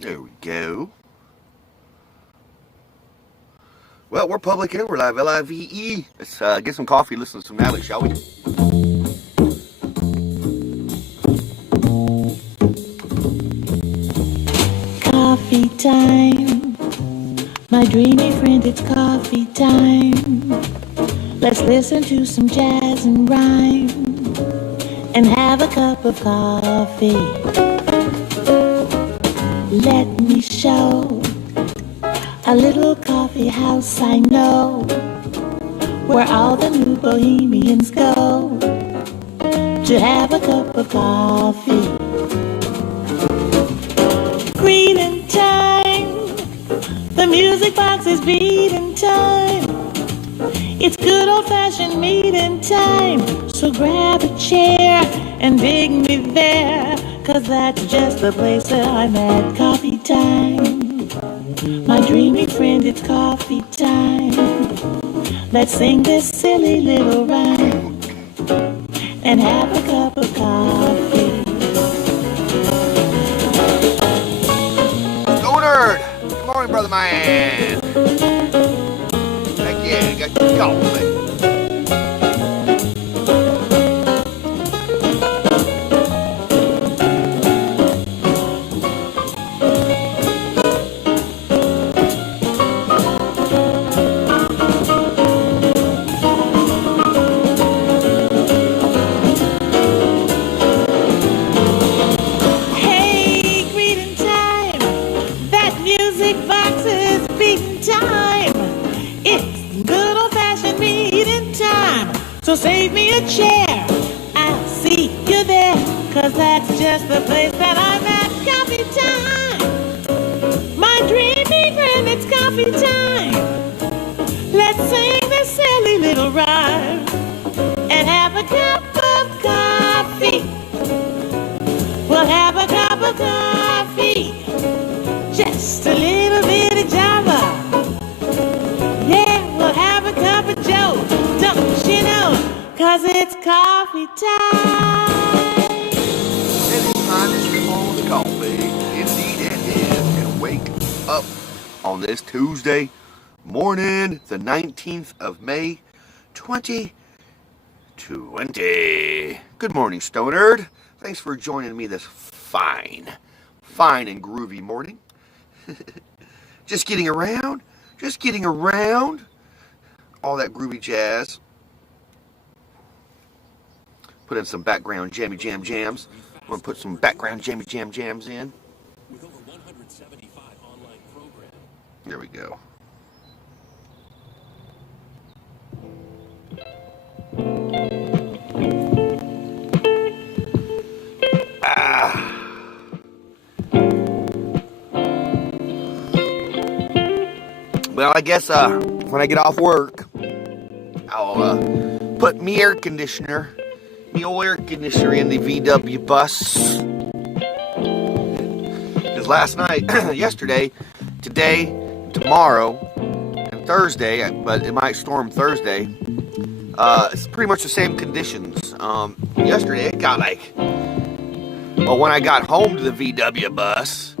There we go. Well, we're public and we're live, L-I-V-E. Let's get some coffee, listen to some Natalie, shall we? Coffee time, my dreamy friend, it's coffee time. Let's listen to some jazz and rhyme and have a cup of coffee. Let me show a little coffee house I know, where all the new bohemians go to have a cup of coffee. Greeting time, the music box is beating time. It's good old-fashioned meeting time. So grab a chair and dig me there, 'cause that's just the place that I'm at. Coffee time, my dreamy friend, it's coffee time. Let's sing this silly little rhyme and have a cup of coffee. Stonerd! Good morning, brother man. Heck yeah, you got your coffee. So save me a chair, I'll see you there, 'cause that's just the place that I'm at. Coffee time, my dreamy friend, it's coffee time. Let's sing this silly little rhyme and have a cup of coffee. We'll have a cup of coffee, just a little bit of Java. Yeah, we'll have a cup of Joe, don't you know? 'Cause it's coffee time. And it's time to sip on the coffee. Indeed it is. And wake up on this Tuesday morning, the 19th of May, 2020. Good morning, Stonerd. Thanks for joining me this fine and groovy morning. Just getting around. All that groovy jazz. Put in some background jammy jams. I'm going to put some background jammy jams in. With over 175 online programs. There we go. Well, I guess when I get off work, I'll put me old air conditioner in the VW bus. Because last night, yesterday, today, tomorrow, and Thursday, but it might storm Thursday, it's pretty much the same conditions. Yesterday, it got when I got home to the VW bus,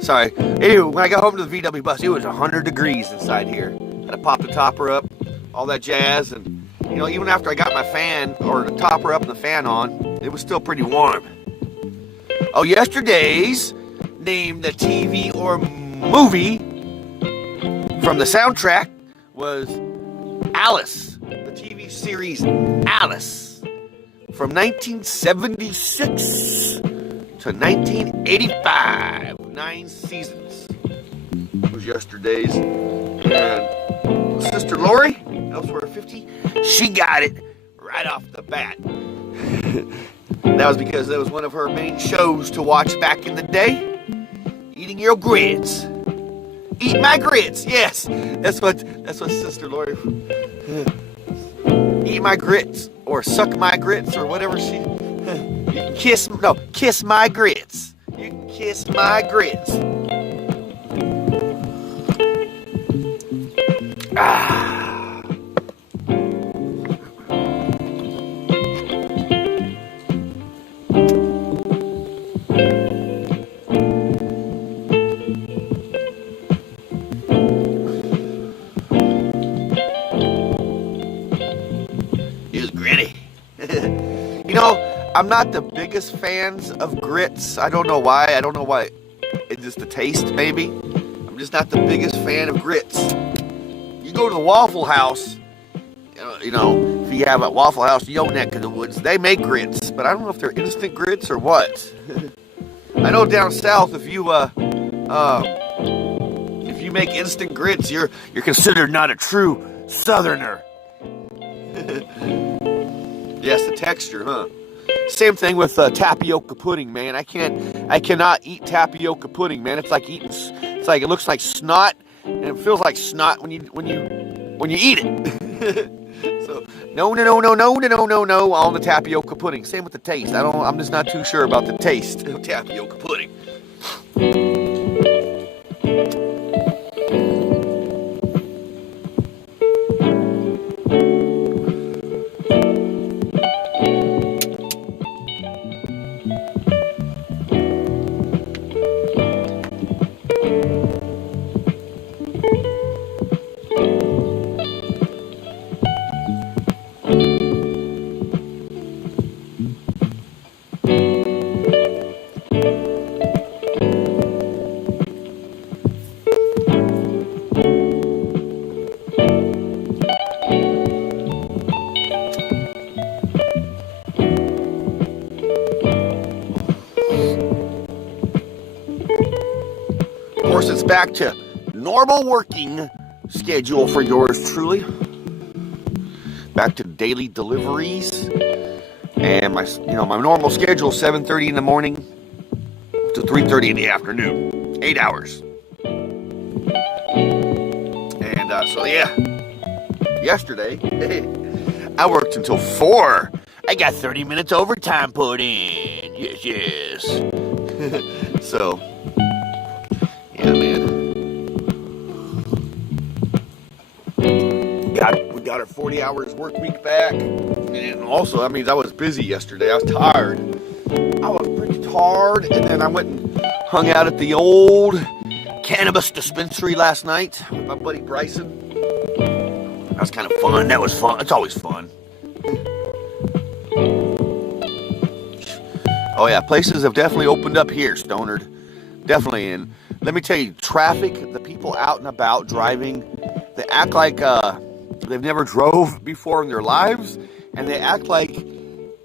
sorry. Anyway, when I got home to the VW bus, it was 100 degrees inside here. Had to pop the topper up, all that jazz, and even after I got my fan or the topper up and the fan on, it was still pretty warm. Oh, yesterday's name the TV or movie from the soundtrack was Alice, the TV series Alice, from 1976 to 1985, 9 seasons. It was yesterday's. And Sister Lori, Elsewhere 50, she got it right off the bat. That was because it was one of her main shows to watch back in the day. Eating your grits. Eat my grits, yes. That's what Sister Lori. Eat my grits or suck my grits or whatever she. You can kiss my grits. You can kiss my grits. I'm not the biggest fans of grits. I don't know why. I don't know why. It's just the taste, maybe. I'm just not the biggest fan of grits. You go to the Waffle House, you know, if you have a Waffle House in your neck of the woods, they make grits, but I don't know if they're instant grits or what. I know down south, if you make instant grits, you're considered not a true Southerner. Yes, the texture, huh? Same thing with tapioca pudding, man. I cannot eat tapioca pudding, man. It's like it looks like snot, and it feels like snot when you eat it. So no on the tapioca pudding. Same with the taste. I'm just not too sure about the taste of tapioca pudding. Of course, it's back to normal working schedule for yours truly. Back to daily deliveries, and my normal schedule, 7:30 in the morning to 3:30 in the afternoon, 8 hours. And so yeah, yesterday I worked until 4. I got 30 minutes overtime put in. Yes. So. Yeah, man. We got our 40 hours work week back. And also, that means I was busy yesterday. I was tired. I was pretty tired. And then I went and hung out at the old cannabis dispensary last night with my buddy Bryson. That was kind of fun. That was fun. It's always fun. Oh, yeah. Places have definitely opened up here, Stonard. Definitely. And let me tell you, traffic, the people out and about driving, they act like they've never drove before in their lives, and they act like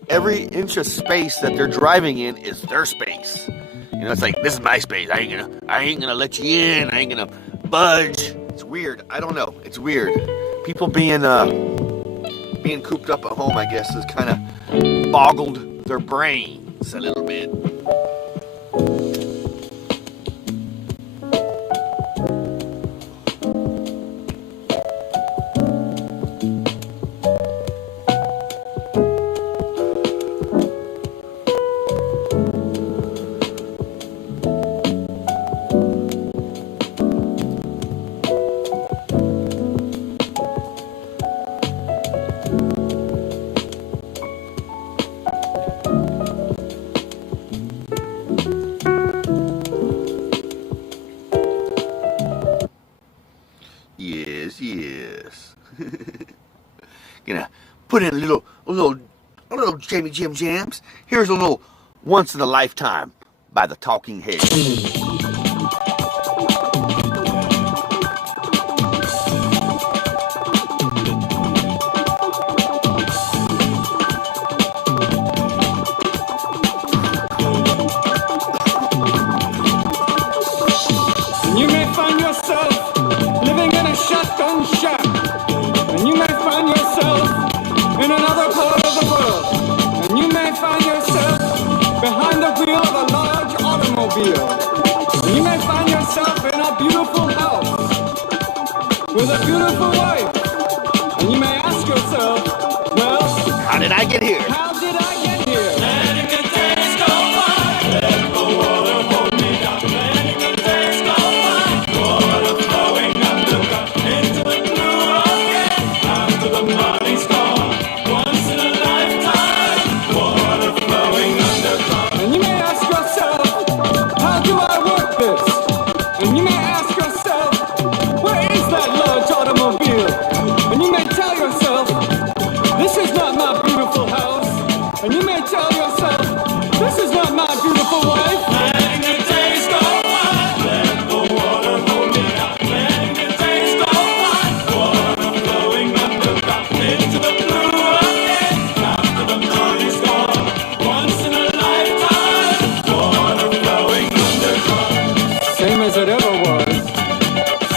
every inch of space that they're driving in is their space. You know, it's like, this is my space. I ain't gonna let you in. I ain't gonna budge. It's weird. I don't know. It's weird. People being cooped up at home, I guess, has kind of boggled their brains a little bit. Yes. Gonna put in a little Jamie Jim Jams. Here's a little Once in a Lifetime by the Talking Heads. You may find yourself living in a shotgun shack, and you may find yourself in another part of the world, and you may find yourself behind the wheel of a large automobile, and you may find yourself in a beautiful house with a beautiful wife, and you may ask yourself, well, How did I get here? how did I get here? And you may ask yourself, how do I work this? And you may ask yourself, where is that large automobile?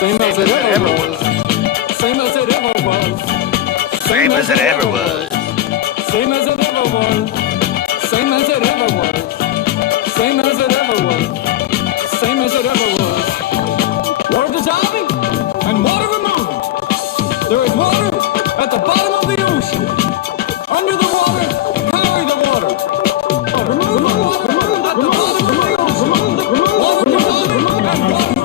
Same as it ever was. Same as it ever was. Same as it ever was. Same as it ever was. Same as it ever was. Same as it ever was. Same as it ever was. Water dissolving and water removing. There is water at the bottom of the ocean. Under the water, carry the water. Remove the water at the bottom of the ocean. Water dissolving and water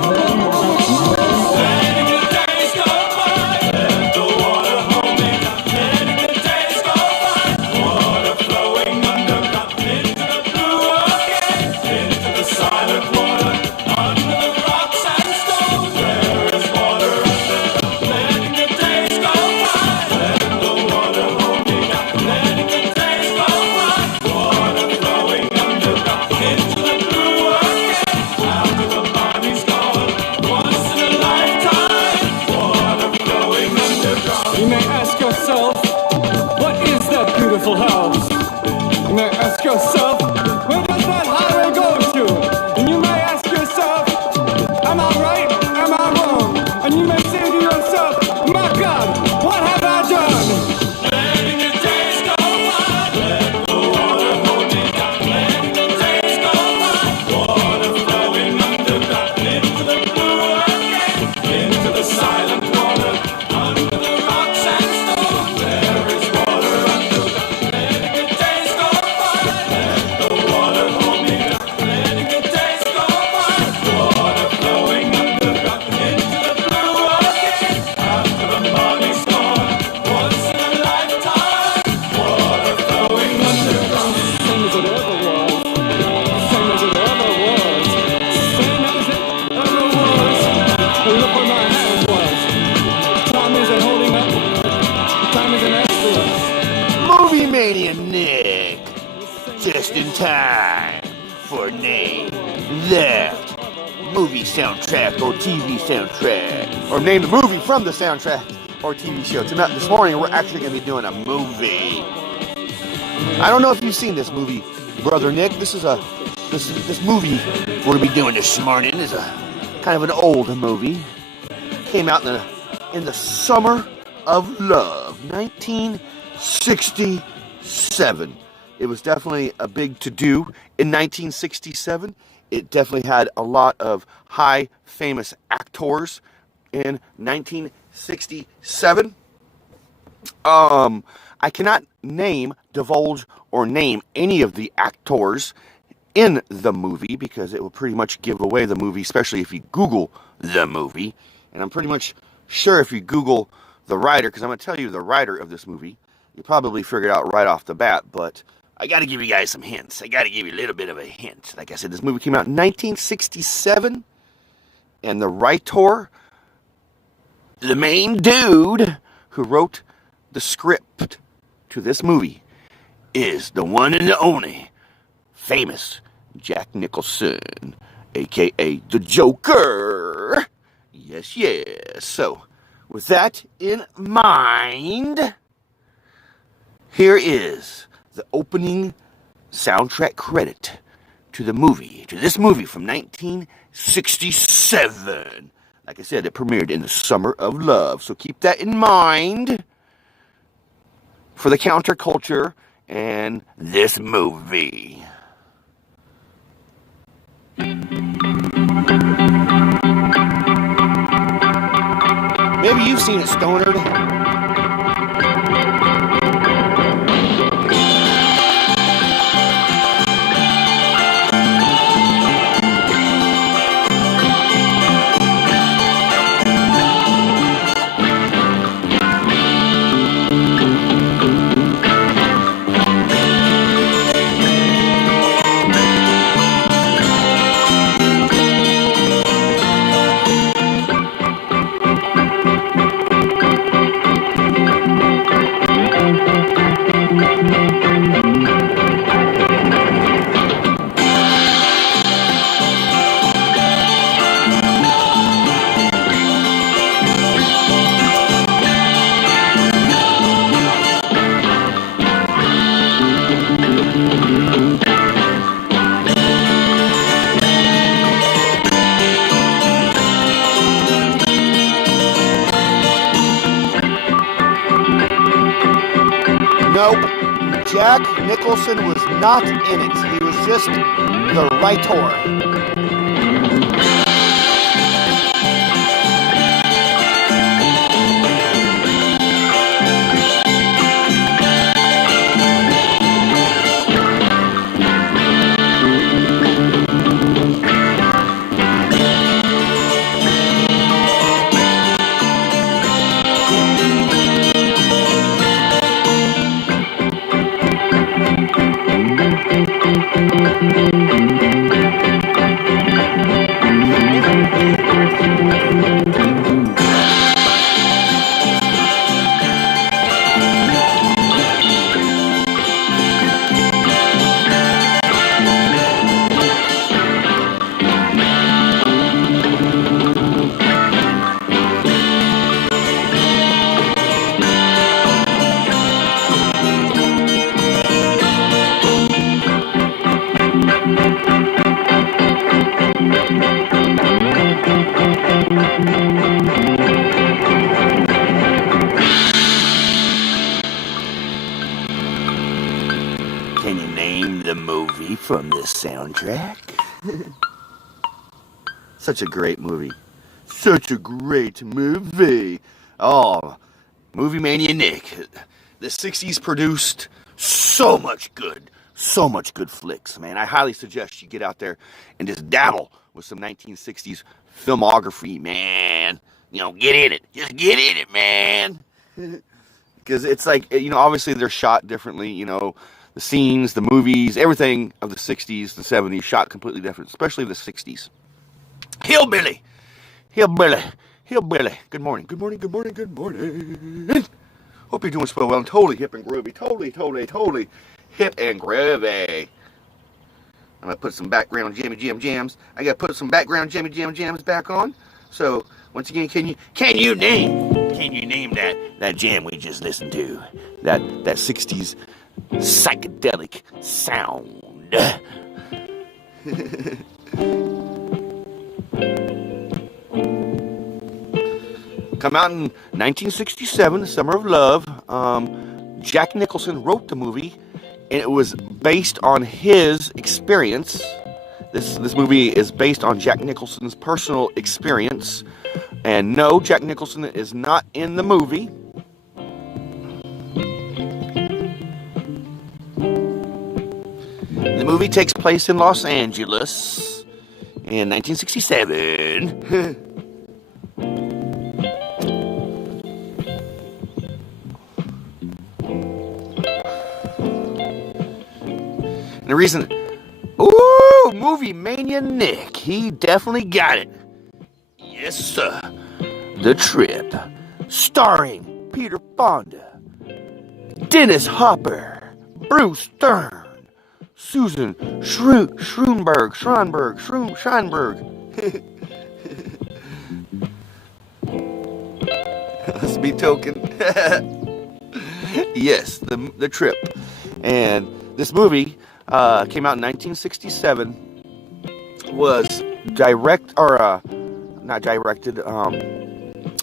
letting the days go by. Let the water hold me down. Letting the days go by. Water flowing underground into the blue again. Into the silent water. Under the rocks and stones. There is water underground. Letting the days go by. Let the water hold me down. Letting the days go by. Water flowing underground into the blue again. After the body's gone. Once in a lifetime. Water flowing underground. You may ask yourself, what is that beautiful house? You may ask yourself, where does that highway go to? And you may ask yourself, am I right? Am I wrong? And you may say to yourself, my God, what have I done? Letting the days go by. Let the water hold me down. Letting the days go by. Water flowing underground into the blue again. Into the silent water. Under the rocks and stones. There is water underground. Letting the days go by. Let the water hold me down. Letting the days go by. Water flowing underground into the blue again. After the money's gone. Once in a lifetime. Water flowing underground. Same as it ever was. Same as it ever was. Same as it ever was. Look where my hand was. Time isn't holding up. Time isn't excellence. Movie Mania Nick. Just in time for Name That Movie Soundtrack or TV Soundtrack. Or name the movie from the soundtrack or TV show. Tonight, this morning, we're actually going to be doing a movie. I don't know if you've seen this movie, Brother Nick. This movie we're going to be doing this morning is a kind of an old movie. Came out in the summer of love, 1967. It was definitely a big to-do in 1967. It definitely had a lot of high famous actors in 1967. I cannot divulge or name any of the actors in the movie because it will pretty much give away the movie, especially if you Google the movie. And I'm pretty much sure if you Google the writer, because I'm going to tell you the writer of this movie, you probably figured it out right off the bat, but I got to give you guys some hints. I got to give you a little bit of a hint. Like I said, this movie came out in 1967, and the writer, the main dude who wrote the script to this movie, is the one and the only famous Jack Nicholson, a.k.a. the Joker. Yes, yes. So, with that in mind, here is the opening soundtrack credit to this movie from 1967. Like I said, it premiered in the summer of love. So keep that in mind for the counterculture and this movie. Maybe you've seen it, Stoner. Jack Nicholson was not in it. He was just the writer. Can you name the movie from the soundtrack? Such a great movie. Such a great movie. Oh, Movie Mania Nick. The 60s produced so much good flicks, man. I highly suggest you get out there and just dabble with some 1960s filmography, man. You know, get in it. Just get in it, man. Because it's like, you know, obviously they're shot differently, you know. The scenes, the movies, everything of the 60s, the 70s, shot completely different, especially the 60s. Hillbilly. Good morning. Hope you're doing so well. I'm totally hip and groovy. Totally hip and groovy. I'm going to put some background Jammy Jam Jams. I got to put some background Jammy Jam Jams back on. So, once again, can you name that jam we just listened to? That 60s psychedelic sound. Come out in 1967, The Summer of Love. Jack Nicholson wrote the movie, and it was based on his experience. This movie is based on Jack Nicholson's personal experience. And no, Jack Nicholson is not in the movie. The movie takes place in Los Angeles in 1967. And the reason, Movie Mania Nick, he definitely got it. Yes, sir. The Trip, starring Peter Fonda, Dennis Hopper, Bruce Dern, Susan Scheinberg. Let's be token. Yes, the Trip. And this movie came out in 1967. Was not directed.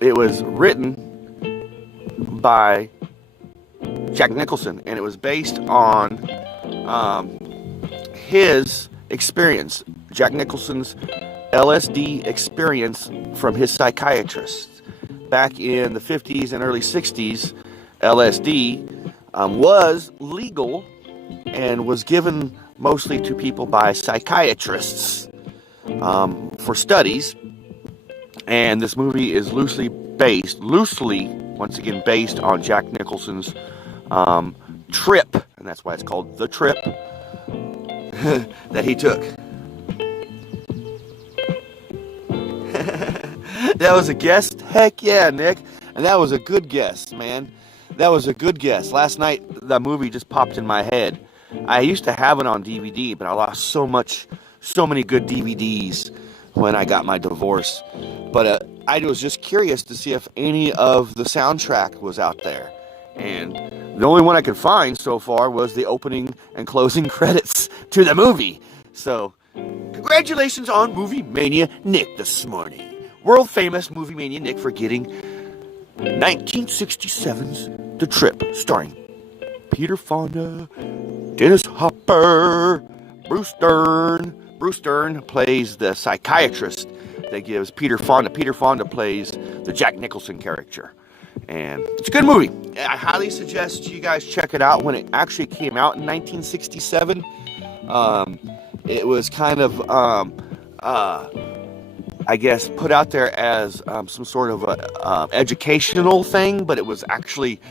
It was written by Jack Nicholson, and it was based on his experience, Jack Nicholson's LSD experience from his psychiatrist. Back in the 50s and early 60s, LSD was legal and was given mostly to people by psychiatrists for studies. And this movie is loosely, once again, based on Jack Nicholson's trip, and that's why it's called The Trip, that he took. That was a guess? Heck yeah, Nick. And that was a good guess, man. That was a good guess. Last night, that movie just popped in my head. I used to have it on DVD, but I lost so many good DVDs when I got my divorce. But I was just curious to see if any of the soundtrack was out there. And the only one I could find so far was the opening and closing credits to the movie. So, congratulations on Movie Mania Nick this morning. World famous Movie Mania Nick for getting 1967's The Trip, starring Peter Fonda, Dennis Hopper, Bruce Dern. Bruce Dern plays the psychiatrist that gives Peter Fonda. Peter Fonda plays the Jack Nicholson character. And it's a good movie. I highly suggest you guys check it out. When it actually came out in 1967, it was kind of, I guess, put out there as some sort of a educational thing, but it was actually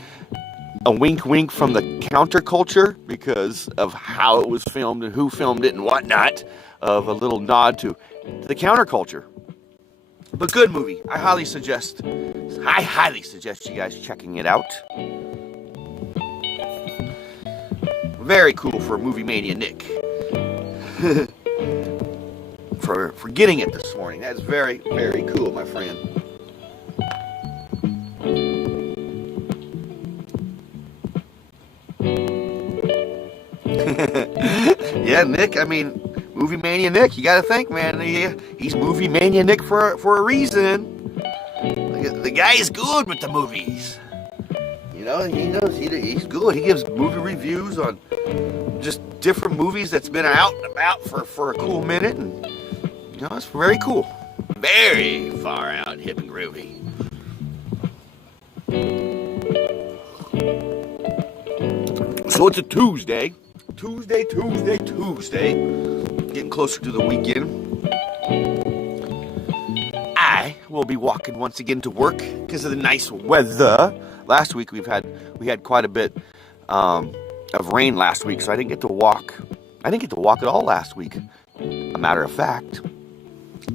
a wink from the counterculture because of how it was filmed and who filmed it and whatnot, of a little nod to the counterculture. But good movie. I highly suggest you guys checking it out. Very cool for Movie Mania Nick. for getting it this morning. That's very, very cool, my friend. Yeah, Nick, I mean, Movie Mania Nick, you gotta think, man, he's Movie Mania Nick for a reason. The guy is good with the movies. You know, he knows he's good. He gives movie reviews on just different movies that's been out and about for a cool minute, and you know, it's very cool. Very far out, hip and groovy. So it's a Tuesday. Tuesday. Getting closer to the weekend. I will be walking once again to work because of the nice weather. Last week we had quite a bit of rain last week, so I didn't get to walk. I didn't get to walk at all last week, a matter of fact.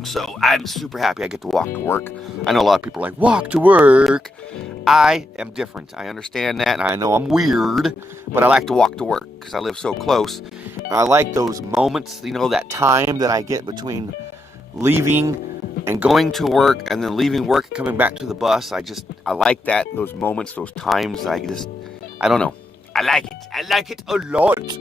So I'm super happy I get to walk to work. I know a lot of people are like, walk to work. I am different. I understand that, and I know I'm weird, but I like to walk to work because I live so close. And I like those moments, you know, that time that I get between leaving and going to work and then leaving work and coming back to the bus. I like that, those moments, those times. I don't know. I like it. I like it a lot.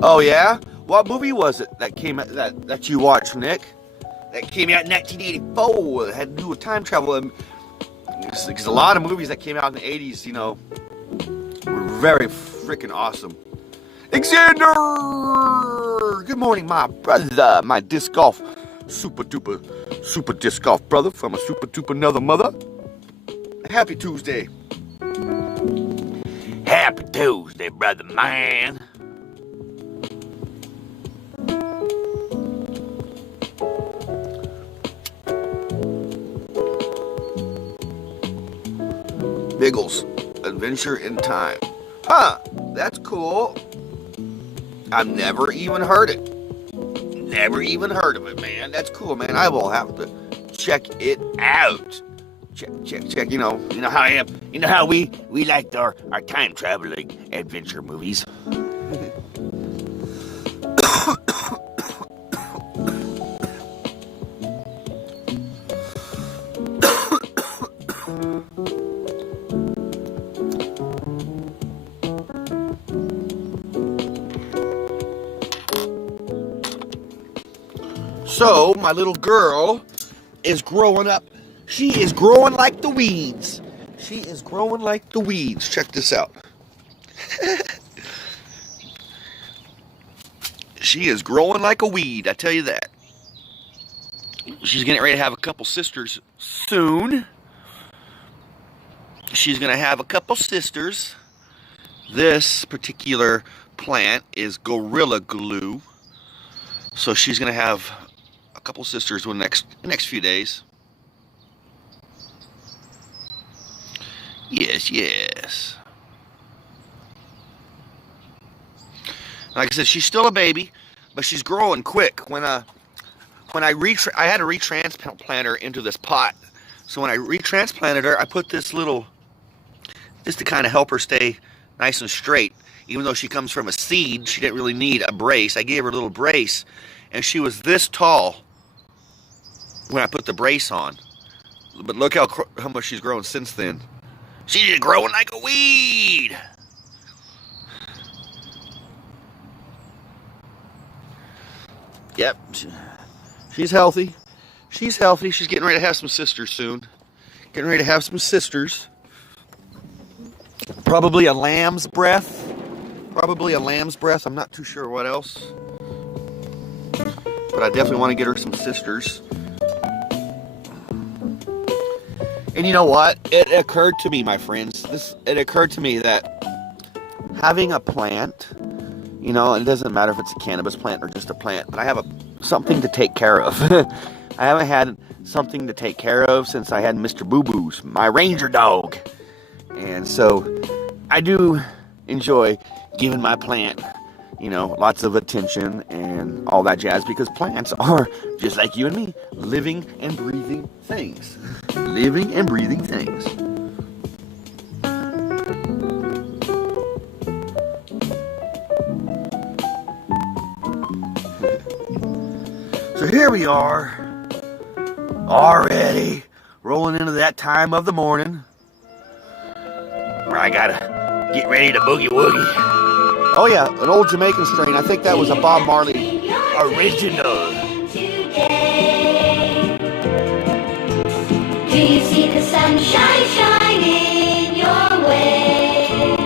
Oh yeah? What movie was it that came that you watched, Nick? That came out in 1984. That had to do with time travel. Because a lot of movies that came out in the 80s, you know, were very freaking awesome. Xander! Good morning, my brother, my disc golf, super disc golf brother from a super duper another mother. Happy Tuesday. Happy Tuesday, brother man. Biggles, Adventure in Time. Huh, that's cool. I've never even heard it. Never even heard of it, man. That's cool, man. I will have to check it out. Check. You know how I am. You know how we liked our time traveling adventure movies. So, my little girl is growing up. She is growing like the weeds. She is growing like the weeds. Check this out. She is growing like a weed, I tell you that. She's getting ready to have a couple sisters soon. She's going to have a couple sisters. This particular plant is Gorilla Glue. So she's going to have a couple sisters in the next few days. Yes. Like I said, she's still a baby, but she's growing quick. When I had to retransplant her into this pot. So when I retransplanted her, I put this to kind of help her stay nice and straight. Even though she comes from a seed, she didn't really need a brace. I gave her a little brace, and she was this tall when I put the brace on. But look how much she's grown since then. She's growing like a weed. Yep, she's healthy. She's healthy. She's getting ready to have some sisters soon. Getting ready to have some sisters. Probably a lamb's breath. Probably a lamb's breath. I'm not too sure what else. But I definitely want to get her some sisters. And you know what? It occurred to me, my friends. It occurred to me that having a plant, you know, it doesn't matter if it's a cannabis plant or just a plant, but I have something to take care of. I haven't had something to take care of since I had Mr. Boo Boo's, my Ranger dog. And so I do enjoy giving my plant, you know, lots of attention and all that jazz, because plants are, just like you and me, living and breathing things. Living and breathing things. So here we are, already rolling into that time of the morning where I gotta get ready to boogie woogie. Oh yeah, an old Jamaican strain. I think that was a Bob Marley original. Do you see the sunshine shining your way?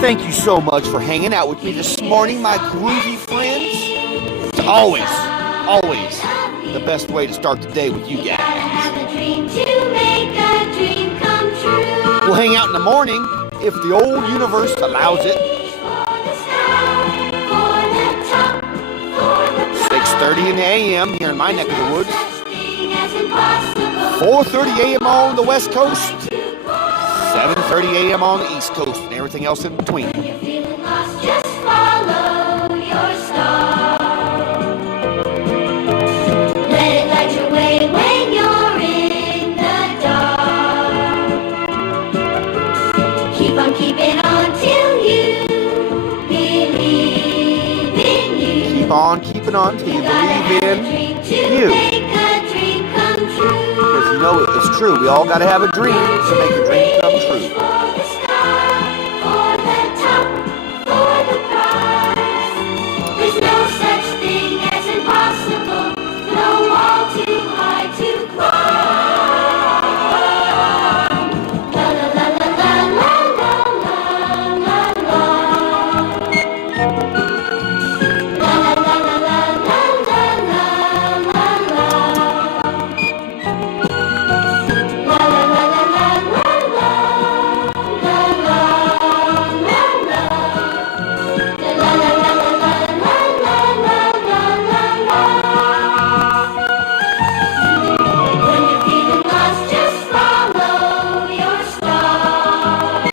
Thank you so much for hanging out with me this morning, my groovy friends. It's always the best way to start the day with you guys. Have a dream to make a dream come true. We'll hang out in the morning if the old universe allows it. For the sky, for the top, for the 6:30 in the a.m. here in my neck of the woods. such thing as impossible. 4:30 a.m. on the west coast. 7:30 a.m. on the east coast, and everything else in between. When you're feeling lost, just follow your star. Let it light your way when you're in the dark. Keep on keeping on till you believe in you. Keep on keeping on till you believe in you. Make a dream come true. Because you know it's true. We all got to have a dream to make a dream come true. For the sky, for the top, for the prize. There's no such thing as impossible. No wall too high to climb. La la la la la la la la la la. La la la la la la la la la la. La la la la la la la la When you're feeling lost, just follow your star.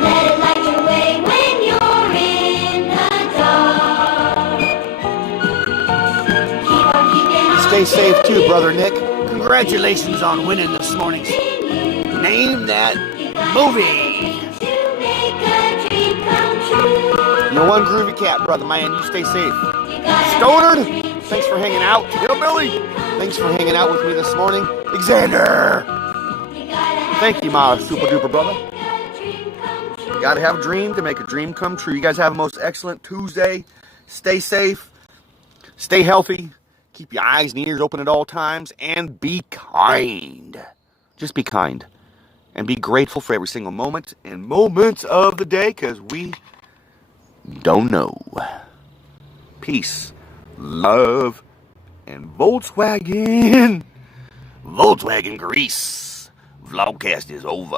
Let it light your way when you're in the dark. Keep on keeping on. Stay safe too, Brother Nick. Congratulations on winning this morning's Name That Movie. To make a dream come true. You're one groovy cat, brother man. You stay safe. You gotta Stonard, thanks for hanging out. Hillbilly, thanks for hanging out with me this morning. Xander, thank you, my super duper brother. You gotta have a dream to make a dream come true. You guys have a most excellent Tuesday. Stay safe, stay healthy, keep your eyes and ears open at all times, and be kind. Just be kind. And be grateful for every single moment and moments of the day, because we don't know. Peace, love, and Volkswagen. Volkswagen Grease. Vlogcast is over.